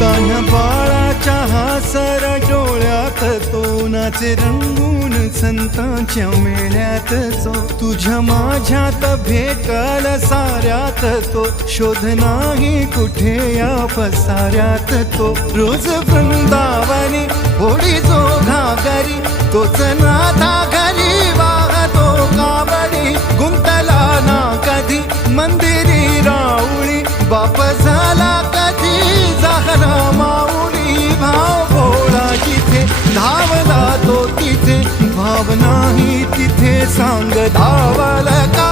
तान्ह्या बाळाच्या हासर डोळ्यात तो नाचे रंगून संतांच्या मेळ्यात जो तुझ्या माझ्यात भेटल साऱ्यात तो शोध नाही कुठे या पसाऱ्यात तो रोज वृंदावनी होडी जो घागरी तोच नाथा घरी वाहतो कावडी गुंतला ना कधी मंदिरी राऊळी बाप झाला कधी जाहरा माऊली भाव भोळा जिथे धावला तो तिथे भाव नाही तिथे सांग धावल का